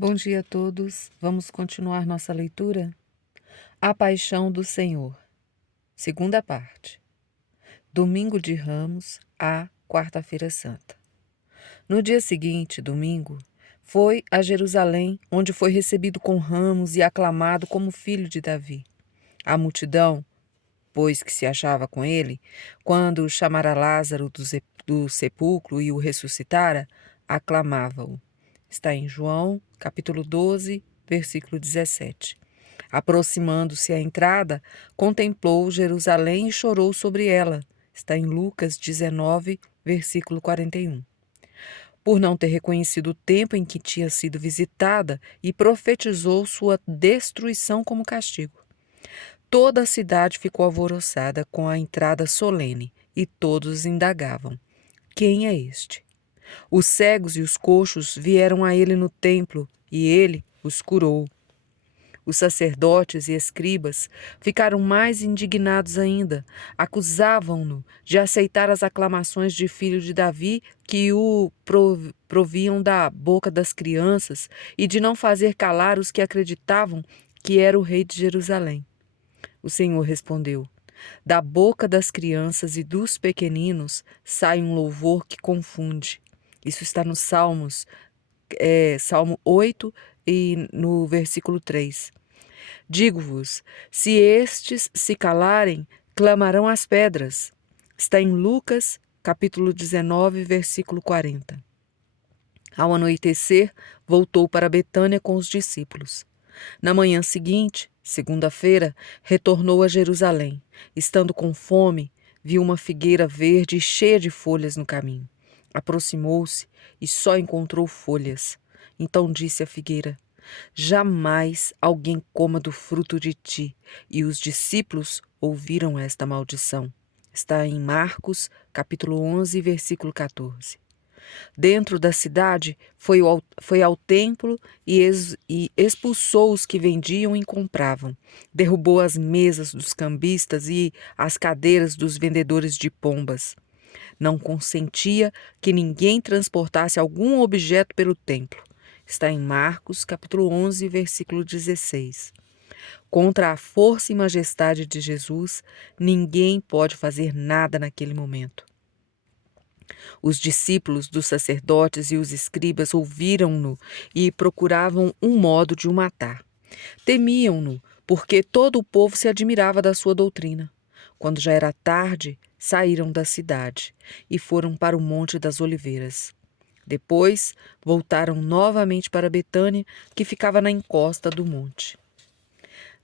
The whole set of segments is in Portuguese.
Bom dia a todos. Vamos continuar nossa leitura? A Paixão do Senhor, segunda parte. Domingo de Ramos à Quarta-feira Santa. No dia seguinte, domingo, foi a Jerusalém, onde foi recebido com ramos e aclamado como filho de Davi. A multidão, pois que se achava com ele, quando chamara Lázaro do sepulcro e o ressuscitara, aclamava-o. Está em João, capítulo 12, versículo 17. Aproximando-se à entrada, contemplou Jerusalém e chorou sobre ela. Está em Lucas 19, versículo 41. Por não ter reconhecido o tempo em que tinha sido visitada e profetizou sua destruição como castigo. Toda a cidade ficou alvoroçada com a entrada solene e todos indagavam: quem é este? Os cegos e os coxos vieram a ele no templo e ele os curou. Os sacerdotes e escribas ficaram mais indignados ainda, acusavam-no de aceitar as aclamações de filho de Davi que o proviam da boca das crianças e de não fazer calar os que acreditavam que era o rei de Jerusalém. O Senhor respondeu: da boca das crianças e dos pequeninos sai um louvor que confunde. Isso está nos Salmos, Salmo 8 e no versículo 3. Digo-vos, se estes se calarem, clamarão as pedras. Está em Lucas, capítulo 19, versículo 40. Ao anoitecer, voltou para Betânia com os discípulos. Na manhã seguinte, segunda-feira, retornou a Jerusalém. Estando com fome, viu uma figueira verde cheia de folhas no caminho. Aproximou-se e só encontrou folhas. Então disse à figueira: jamais alguém coma do fruto de ti. E os discípulos ouviram esta maldição. Está em Marcos, capítulo 11, versículo 14. Dentro da cidade, foi ao templo e expulsou os que vendiam e compravam. Derrubou as mesas dos cambistas e as cadeiras dos vendedores de pombas. Não consentia que ninguém transportasse algum objeto pelo templo. Está em Marcos, capítulo 11, versículo 16. Contra a força e majestade de Jesus, ninguém pode fazer nada naquele momento. Os discípulos dos sacerdotes e os escribas ouviram-no e procuravam um modo de o matar. Temiam-no, porque todo o povo se admirava da sua doutrina. Quando já era tarde, saíram da cidade e foram para o Monte das Oliveiras. Depois, voltaram novamente para Betânia, que ficava na encosta do monte.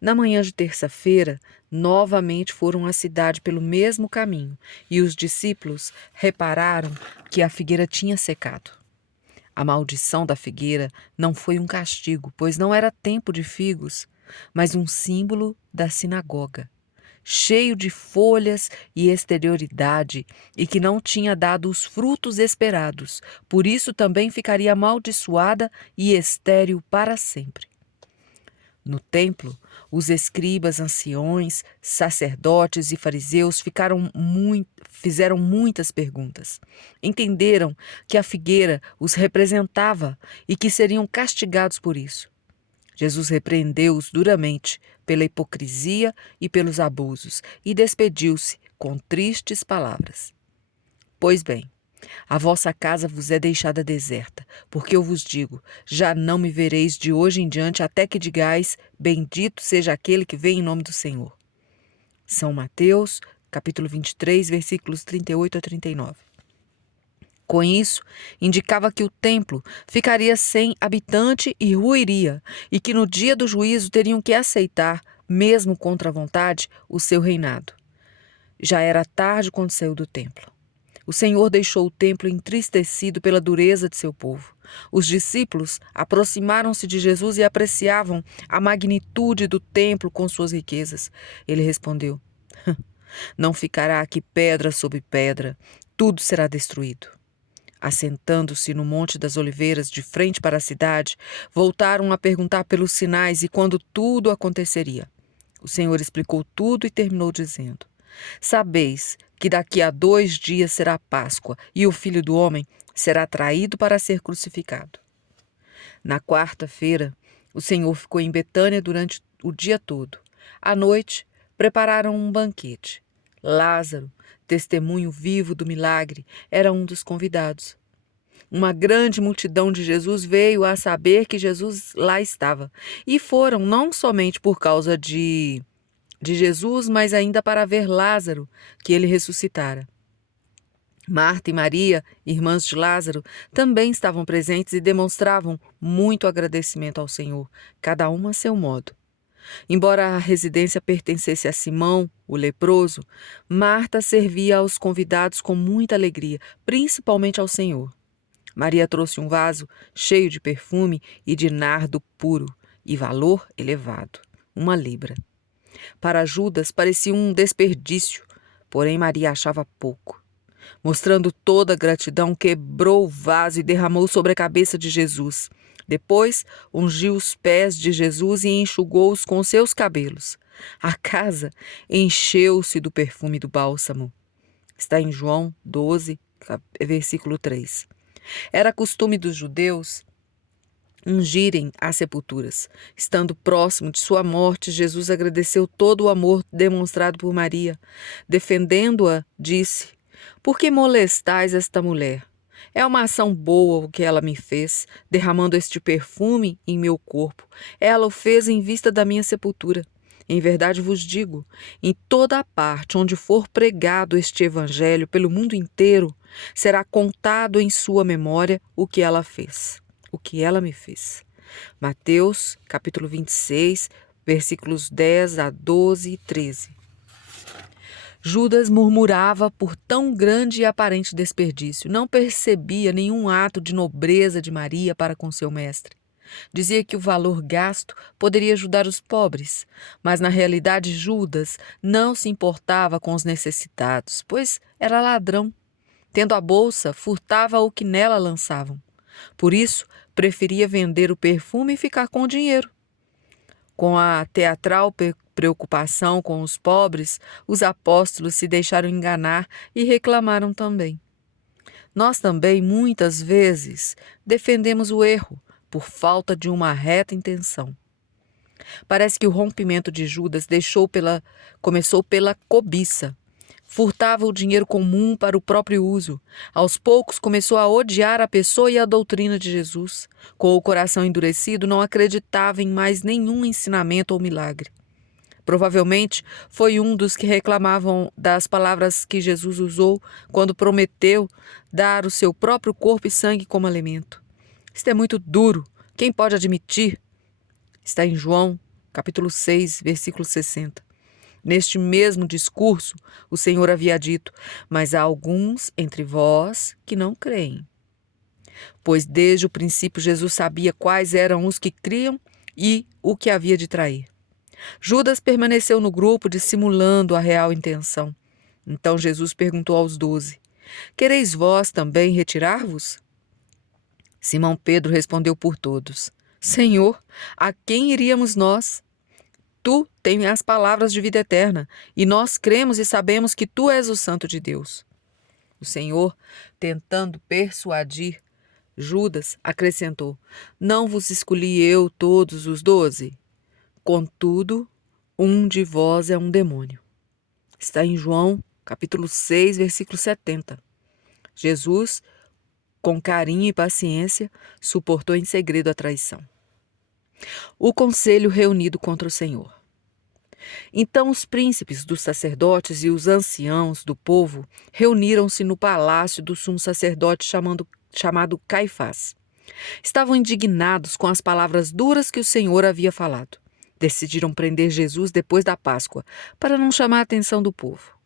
Na manhã de terça-feira, novamente foram à cidade pelo mesmo caminho, e os discípulos repararam que a figueira tinha secado. A maldição da figueira não foi um castigo, pois não era tempo de figos, mas um símbolo da sinagoga, cheio de folhas e exterioridade, e que não tinha dado os frutos esperados, por isso também ficaria amaldiçoada e estéril para sempre. No templo, os escribas, anciões, sacerdotes e fariseus fizeram muitas perguntas. Entenderam que a figueira os representava e que seriam castigados por isso. Jesus repreendeu-os duramente pela hipocrisia e pelos abusos e despediu-se com tristes palavras. Pois bem, a vossa casa vos é deixada deserta, porque eu vos digo, já não me vereis de hoje em diante até que digais, bendito seja aquele que vem em nome do Senhor. São Mateus, capítulo 23, versículos 38 a 39. Com isso, indicava que o templo ficaria sem habitante e ruiria, e que no dia do juízo teriam que aceitar, mesmo contra a vontade, o seu reinado. Já era tarde quando saiu do templo. O Senhor deixou o templo entristecido pela dureza de seu povo. Os discípulos aproximaram-se de Jesus e apreciavam a magnitude do templo com suas riquezas. Ele respondeu: não ficará aqui pedra sobre pedra, tudo será destruído. Assentando-se no Monte das Oliveiras, de frente para a cidade, voltaram a perguntar pelos sinais e quando tudo aconteceria. O Senhor explicou tudo e terminou dizendo: sabeis que daqui a 2 dias será Páscoa e o Filho do Homem será traído para ser crucificado. Na quarta-feira, o Senhor ficou em Betânia durante o dia todo. À noite, prepararam um banquete. Lázaro, testemunho vivo do milagre, era um dos convidados. Uma grande multidão de Jesus veio a saber que Jesus lá estava. E foram não somente por causa de Jesus, mas ainda para ver Lázaro, que ele ressuscitara. Marta e Maria, irmãs de Lázaro, também estavam presentes e demonstravam muito agradecimento ao Senhor, cada uma a seu modo. Embora a residência pertencesse a Simão, o leproso, Marta servia aos convidados com muita alegria, principalmente ao Senhor. Maria trouxe um vaso cheio de perfume e de nardo puro, e valor elevado, 1 libra. Para Judas parecia um desperdício, porém Maria achava pouco. Mostrando toda a gratidão, quebrou o vaso e derramou sobre a cabeça de Jesus. Depois, ungiu os pés de Jesus e enxugou-os com seus cabelos. A casa encheu-se do perfume do bálsamo. Está em João 12, versículo 3. Era costume dos judeus ungirem as sepulturas. Estando próximo de sua morte, Jesus agradeceu todo o amor demonstrado por Maria. Defendendo-a, disse: "Por que molestais esta mulher? É uma ação boa o que ela me fez, derramando este perfume em meu corpo. Ela o fez em vista da minha sepultura. Em verdade vos digo, em toda a parte onde for pregado este evangelho pelo mundo inteiro, será contado em sua memória o que ela fez, o que ela me fez." Mateus, capítulo 26, versículos 10 a 12 e 13. Judas murmurava por tão grande e aparente desperdício. Não percebia nenhum ato de nobreza de Maria para com seu mestre. Dizia que o valor gasto poderia ajudar os pobres, mas na realidade Judas não se importava com os necessitados, pois era ladrão. Tendo a bolsa, furtava o que nela lançavam. Por isso, preferia vender o perfume e ficar com o dinheiro. Com a teatral preocupação com os pobres, os apóstolos se deixaram enganar e reclamaram também. Nós também, muitas vezes, defendemos o erro por falta de uma reta intenção. Parece que o rompimento de Judas começou pela cobiça. Furtava o dinheiro comum para o próprio uso. Aos poucos começou a odiar a pessoa e a doutrina de Jesus. Com o coração endurecido, não acreditava em mais nenhum ensinamento ou milagre. Provavelmente foi um dos que reclamavam das palavras que Jesus usou quando prometeu dar o seu próprio corpo e sangue como alimento. Isto é muito duro. Quem pode admitir? Está em João, capítulo 6, versículo 60. Neste mesmo discurso, o Senhor havia dito: "Mas há alguns entre vós que não creem." Pois desde o princípio Jesus sabia quais eram os que criam e o que havia de trair. Judas permaneceu no grupo dissimulando a real intenção. Então Jesus perguntou aos 12: "Quereis vós também retirar-vos?" Simão Pedro respondeu por todos: "Senhor, a quem iríamos nós? Tu tens as palavras de vida eterna, e nós cremos e sabemos que tu és o Santo de Deus." O Senhor, tentando persuadir Judas, acrescentou: "Não vos escolhi eu todos os 12? Contudo, um de vós é um demônio." Está em João, capítulo 6, versículo 70. Jesus, com carinho e paciência, suportou em segredo a traição. O conselho reunido contra o Senhor. Então os príncipes dos sacerdotes e os anciãos do povo reuniram-se no palácio do sumo sacerdote chamado Caifás. Estavam indignados com as palavras duras que o Senhor havia falado. Decidiram prender Jesus depois da Páscoa, para não chamar a atenção do povo.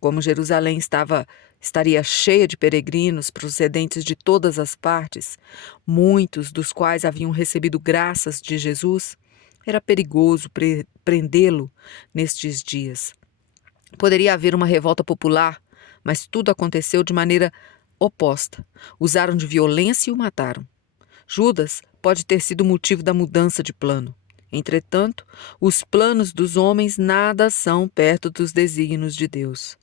Como Jerusalém estaria cheia de peregrinos procedentes de todas as partes, muitos dos quais haviam recebido graças de Jesus, era perigoso prendê-lo nestes dias. Poderia haver uma revolta popular, mas tudo aconteceu de maneira oposta. Usaram de violência e o mataram. Judas pode ter sido o motivo da mudança de plano. Entretanto, os planos dos homens nada são perto dos desígnios de Deus.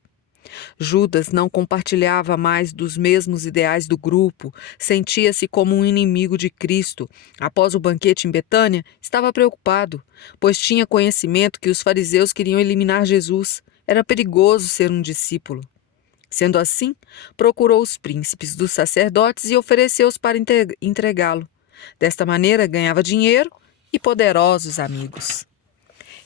Judas não compartilhava mais dos mesmos ideais do grupo, sentia-se como um inimigo de Cristo. Após o banquete em Betânia, estava preocupado, pois tinha conhecimento que os fariseus queriam eliminar Jesus. Era perigoso ser um discípulo. Sendo assim, procurou os príncipes dos sacerdotes e ofereceu-os para entregá-lo. Desta maneira, ganhava dinheiro e poderosos amigos.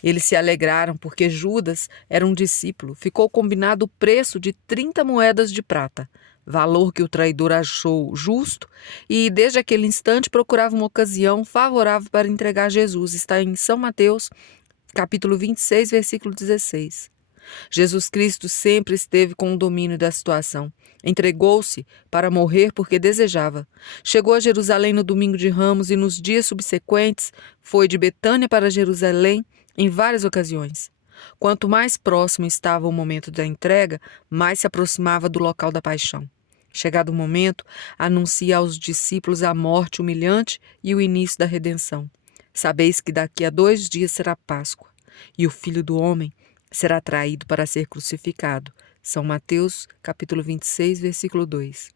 Eles se alegraram porque Judas era um discípulo. Ficou combinado o preço de 30 moedas de prata, valor que o traidor achou justo, e desde aquele instante procurava uma ocasião favorável para entregar Jesus. Está em São Mateus, capítulo 26, versículo 16. Jesus Cristo sempre esteve com o domínio da situação. Entregou-se para morrer porque desejava. Chegou a Jerusalém no domingo de Ramos e nos dias subsequentes foi de Betânia para Jerusalém em várias ocasiões. Quanto mais próximo estava o momento da entrega, mais se aproximava do local da paixão. Chegado o momento, anuncia aos discípulos a morte humilhante e o início da redenção. Sabeis que daqui a 2 dias será Páscoa, e o Filho do Homem será traído para ser crucificado. São Mateus, capítulo 26, versículo 2.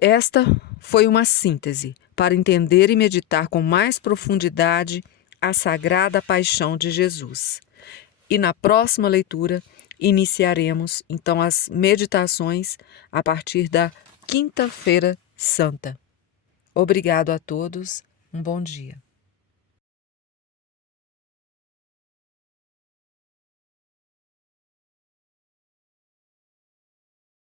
Esta foi uma síntese para entender e meditar com mais profundidade a sagrada paixão de Jesus. E na próxima leitura iniciaremos então as meditações a partir da Quinta-feira Santa. Obrigado a todos, um bom dia.